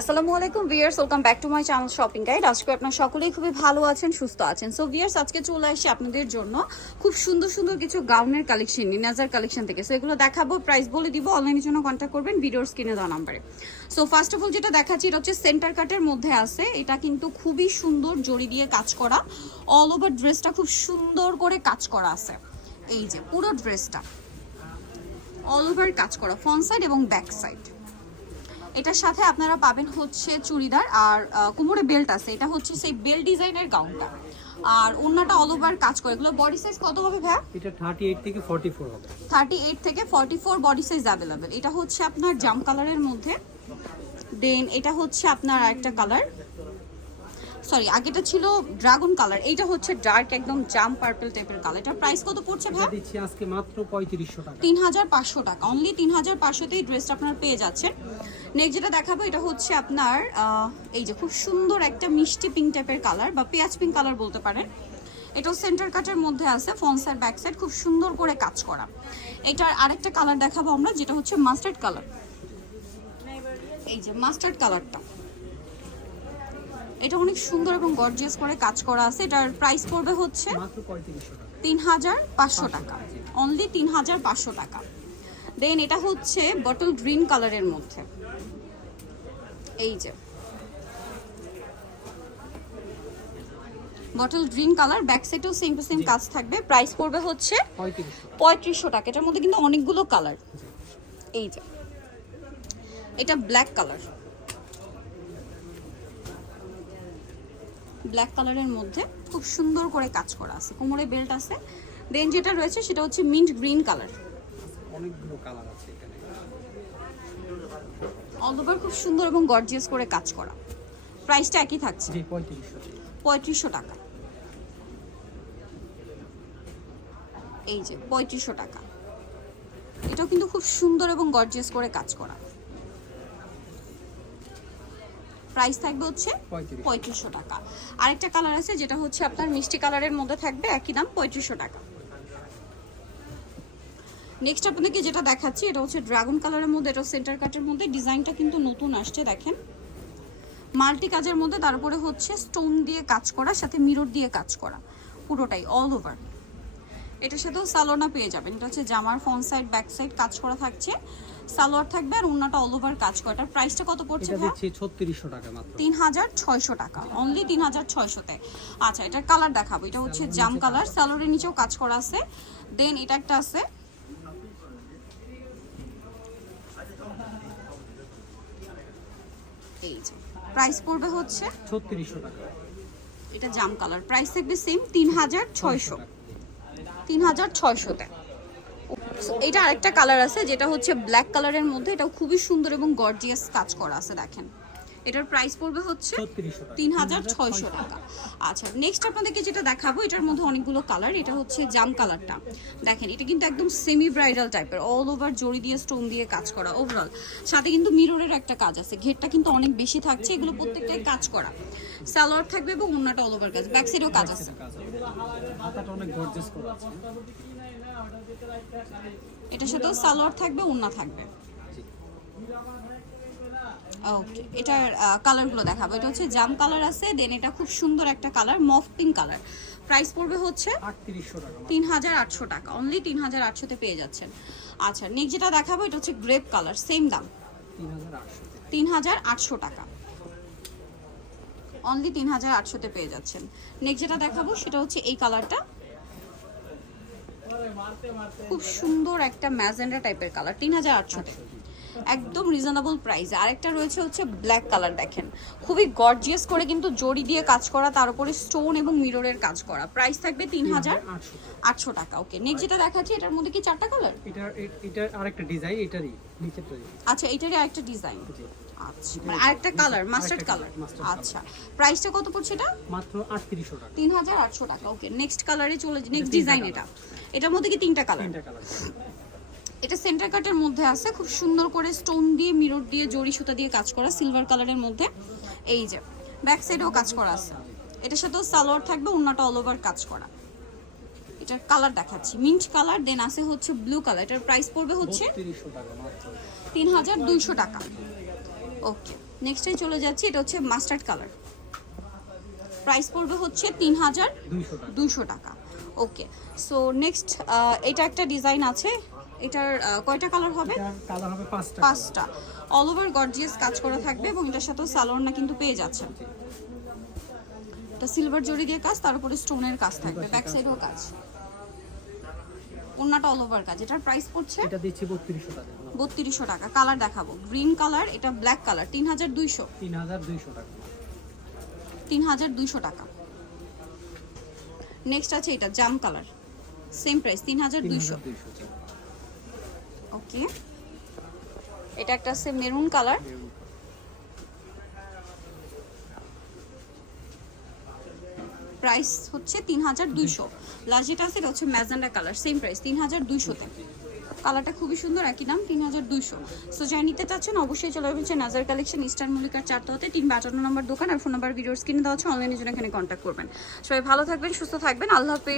আসসালামু আলাইকুম viewers welcome back to my channel shopping guide. আজকে আপনারা সকলেই খুবই ভালো আছেন, সুস্থ আছেন। সো ভিয়ার্স আজকে চলে আসি আপনাদের জন্য খুব সুন্দর সুন্দর কিছু গাউনের কালেকশন নিনাজার কালেকশন থেকে। সো এগুলো দেখাবো প্রাইস বলে দিব অনলাইনের জন্য কন্ট্যাক্ট করবেন ভিডিওর স্ক্রিনে দেওয়া নাম্বারে সো ফার্স্ট অফ অল যেটা দেখাচ্ছি, এটা হচ্ছে সেন্টার কাটের মধ্যে আছে। এটা কিন্তু খুবই সুন্দর জড়ি দিয়ে কাজ করা। অল ওভার ড্রেসটা খুব সুন্দর করে কাজ করা আছে। এই যে পুরো ড্রেসটা অল ওভার কাজ করা ফ্রন্ট সাইড এবং ব্যাক সাইড এটার সাথে আপনারা পাবেন হচ্ছে চুড়িদার আর কোমরে বেল্ট আছে। এটা হচ্ছে সেই বেল্ট ডিজাইনের গাউনটা। আর ওন্নাটা অল ওভার কাজ করে। এগুলো বডি সাইজ কত হবে ভাই এটা থার্টি এইট থেকে ফর্টি ফোর হবে। থার্টি এইট থেকে forty four body size available এটা হচ্ছে আপনার জাম কালারের মধ্যে। দেন এটা হচ্ছে আপনার আরেকটা কালার সরি আগেটা ছিল ড্রাগন কালার এইটা হচ্ছে ডার্ক একদম জাম পার্পল টাইপের কালার এটার প্রাইস কত পড়ছে ভাই? দিচ্ছি আজকে মাত্র পঁয়ত্রিশশো টাকা। তিন হাজার পাঁচশো টাকা। অনলি তিন হাজার পাঁচশোতেই ড্রেসটা আপনার পেয়ে যাচ্ছেন। নেক্সট যেটা দেখাবো এটা হচ্ছে আপনার এই যে খুব সুন্দর একটা মিষ্টি পিঙ্ক টাইপের কালার বা পেঁয়াজ পিঙ্ক কালার বলতে পারেন। এটাও সেন্টার কাটের মধ্যে আছে সাইড ব্যাক সাইড খুব সুন্দর করে কাজ করা। এটার আরেকটা কালার দেখাবো আমরা যেটা হচ্ছে মাস্টার্ড কালার এই যে মাস্টার্ড কালারটা এটা অনেক সুন্দর এবং গর্জিয়াস করে কাজ করা আছে। এটার প্রাইস পড়বে হচ্ছে তিন হাজার পাঁচশো টাকা। অনলি তিন হাজার পাঁচশো টাকা। দেন এটা হচ্ছে বটল গ্রিন কালারের মধ্যে। এই যে। বটল গ্রিন কালার ব্যাক সাইডেও সেম টু সেম কাজ থাকবে। প্রাইস পড়বে হচ্ছে পঁয়ত্রিশশো টাকা। এটার মধ্যে কিন্তু অনেকগুলো কালার এই যে। এটা ব্ল্যাক কালার ব্ল্যাক কালারের মধ্যে খুব সুন্দর করে কাজ করা আছে। কোমরে বেল্ট আছে। দেন যেটা রয়েছে সেটা হচ্ছে মিন্ট গ্রিন কালার অনেকগুলো কালার আছে এখানে। অল ওভার খুব সুন্দর এবং গর্জিয়াস করে কাজ করা। প্রাইসটা একই থাকছে। পঁয়ত্রিশশো পঁয়ত্রিশশো টাকা। এই যে পঁয়ত্রিশশো টাকা। এটাও কিন্তু খুব সুন্দর এবং গর্জিয়াস করে কাজ করা। প্রাইস থাকবে হচ্ছে পঁয়ত্রিশশো টাকা। আরেকটা কালার আছে যেটা হচ্ছে আপনার মিষ্টি কালারের মধ্যে থাকবে একই দাম পঁয়ত্রিশশো টাকা। নেক্সট আপনাদেরকে যেটা দেখাচ্ছি এটা হচ্ছে ড্রাগন কালারের মধ্যে এটা সেন্টার কাটের মধ্যে। ডিজাইনটা কিন্তু নতুন আসছে দেখেন। মাল্টি কাজের মধ্যে তারপরে হচ্ছে স্টোন দিয়ে কাজ করা সাথে মিরর দিয়ে কাজ করা। পুরোটাই অল ওভার এটার সাথেও সালোয়ারটা পেয়ে যাবেন। এটা হচ্ছে জামার ফ্রন্ট সাইড ব্যাক সাইড কাজ করা থাকছে। সালোয়ার থাকবে আর অন্যটা অল ওভার কাজ করা। এটার প্রাইসটা কত পড়ছে এটা ভাই দিচ্ছি ছত্রিশশো টাকা মাত্র। তিন হাজার ছয়শো টাকা। অনলি তিন হাজার ছয়শোতে আচ্ছা এটার কালার দেখাবো। এটা হচ্ছে জাম কালার স্যালোরের নিচেও কাজ করা আছে। দেন এটা একটা আছে। এই যে প্রাইস পড়বে হচ্ছে ছত্রিশশো টাকা। এটা জাম কালার প্রাইস থাকবে সেম তিন হাজার ছয়শো তিন হাজার ছয়শোতে। এটা আরেকটা কালার আছে, যেটা হচ্ছে ব্ল্যাক কালারের মধ্যে এটা খুবই সুন্দর এবং গর্জিয়াস কাজ করা আছে, দেখেন। এটার প্রাইস পড়বে হচ্ছে তিন হাজার ছয়শো টাকা। আচ্ছা নেক্সট আপনাদেরকে যেটা দেখাবো এটার মধ্যে অনেকগুলো কালার এটা হচ্ছে জাম কালারটা দেখেন এটা কিন্তু একদম সেমি ব্রাইডাল টাইপের অল ওভার জড়ি দিয়ে স্টোন দিয়ে কাজ করা ওভারঅল সাথে কিন্তু মিররের একটা কাজ আছে। ঘেরটা কিন্তু অনেক বেশি থাকছে এগুলো প্রত্যেকটাই কাজ করা। সালোয়ার থাকবে এবং অন্যটা অল ওভার কাজ ব্যাক সাইডেও কাজ আছে। এটার সাথেও সালোয়ার থাকবে ওন্না থাকবে। ওকে এটার কালারগুলো দেখাবো। এটা হচ্ছে জাম কালার আছে দেন এটা খুব সুন্দর একটা colour mauve pink colour price পড়বে হচ্ছে তিন হাজার আটশো টাকা অনলি তিন হাজার আটশোতে পেয়ে যাচ্ছেন। আচ্ছা নেক্সট যেটা দেখাবো এটা হচ্ছে গ্রেপ কালার সেম দাম। তিন হাজার আটশো টাকা। অনলি তিন হাজার আটশোতে পেয়ে যাচ্ছেন। নেক্সট যেটা দেখাবো সেটা হচ্ছে এই কালারটা খুব সুন্দর একটা ম্যাজেন্ডা টাইপের কালার তিন হাজার আটশোতে একদম রিজনেবল প্রাইসে আরেকটা রয়েছে হচ্ছে ব্ল্যাক কালার দেখেন। খুবই গর্জিয়াস করে কিন্তু জড়ি দিয়ে কাজ করা তার উপরে স্টোন এবং মিররের কাজ করা। প্রাইস থাকবে তিন হাজার আটশো টাকা। ওকে নেক্সট যেটা দেখাচ্ছি এটার মধ্যে কি চারটা কালার এটার এ- এটার আরেকটা ডিজাইন এটারই নিচেরটাই আচ্ছা এটারই আরেকটা ডিজাইন আচ্ছা মানে আরেকটা কালার মাস্টার্ড কালার আচ্ছা প্রাইসটা কত পড়ছে এটা? মাত্র আটত্রিশশো টাকা। তিন হাজার আটশো টাকা ওকে নেক্সট কালারে চলে নেক্সট ডিজাইন এটা। এটার মধ্যে কি তিনটা কালার তিনটা কালার এটা সেন্টার কাটের মধ্যে আছে। খুব সুন্দর করে স্টোন দিয়ে মিরর দিয়ে, জড়ি সুতা দিয়ে কাজ করা সিলভার কালারের মধ্যে। এই যে ব্যাক সাইডেও কাজ করা আছে। এটার সাথেও সালোয়ার থাকবে অন্যটা অল ওভার কাজ করা। এটার কালার দেখাচ্ছি। মিন্ট কালার দেন আছে হচ্ছে ব্লু কালার এটার প্রাইস পড়বে হচ্ছে তিন হাজার দুইশো টাকা। ওকে নেক্সটে চলে যাচ্ছি। এটা হচ্ছে মাস্টার্ড কালার প্রাইস পড়বে হচ্ছে তিন হাজার দুইশো টাকা। ওকে সো নেক্সট এটা একটা ডিজাইন আছে। এটার কয়টা কালার হবে? পাঁচটা পাঁচটা। অল ওভার গর্জিয়াস কাজ করা থাকবে এবং এটার সাথেও সালোয়ারটা কিন্তু পেয়ে যাচ্ছে এটা সিলভার জড়ি দিয়ে কাজ তার উপরে স্টোনের কাজ থাকবে ব্যাক সাইডেও কাজ। ওন্নাটা অল ওভার কাজ। এটার প্রাইস পড়ছে? এটা দিচ্ছি 3200 টাকা। 3200 টাকা। কালার দেখাবো। গ্রিন কালার এটা ব্ল্যাক কালার 3200 3200 টাকা। 3200 টাকা। নেক্সট আছে এটা জাম কালার সেম প্রাইস 3200 ওকে। এটা একটা আছে মেরুন কালার। প্রাইস হচ্ছে তিন হাজার দুইশো। লাস্ট যেটা আছে, এটা হচ্ছে ম্যাজেন্ডা কালার সেম প্রাইস তিন হাজার দুইশোতে। কালারটা খুবই সুন্দর, একই দাম তিন হাজার দুইশো। সো যাই নিতে চাচ্ছেন, অবশ্যই চলে আসবেন নাজার কালেকশন ইস্টার্ন মল্লিকার চারটাতে তিন বাটান্ন নম্বর দোকান, আর ফোন নাম্বার ভিডিওর স্ক্রিনে দেওয়া হচ্ছে অনলাইনের জন্য এখানে কন্ট্যাক্ট করবেন। সবাই ভালো থাকবেন, সুস্থ থাকবেন, আল্লাহ হাফেজ।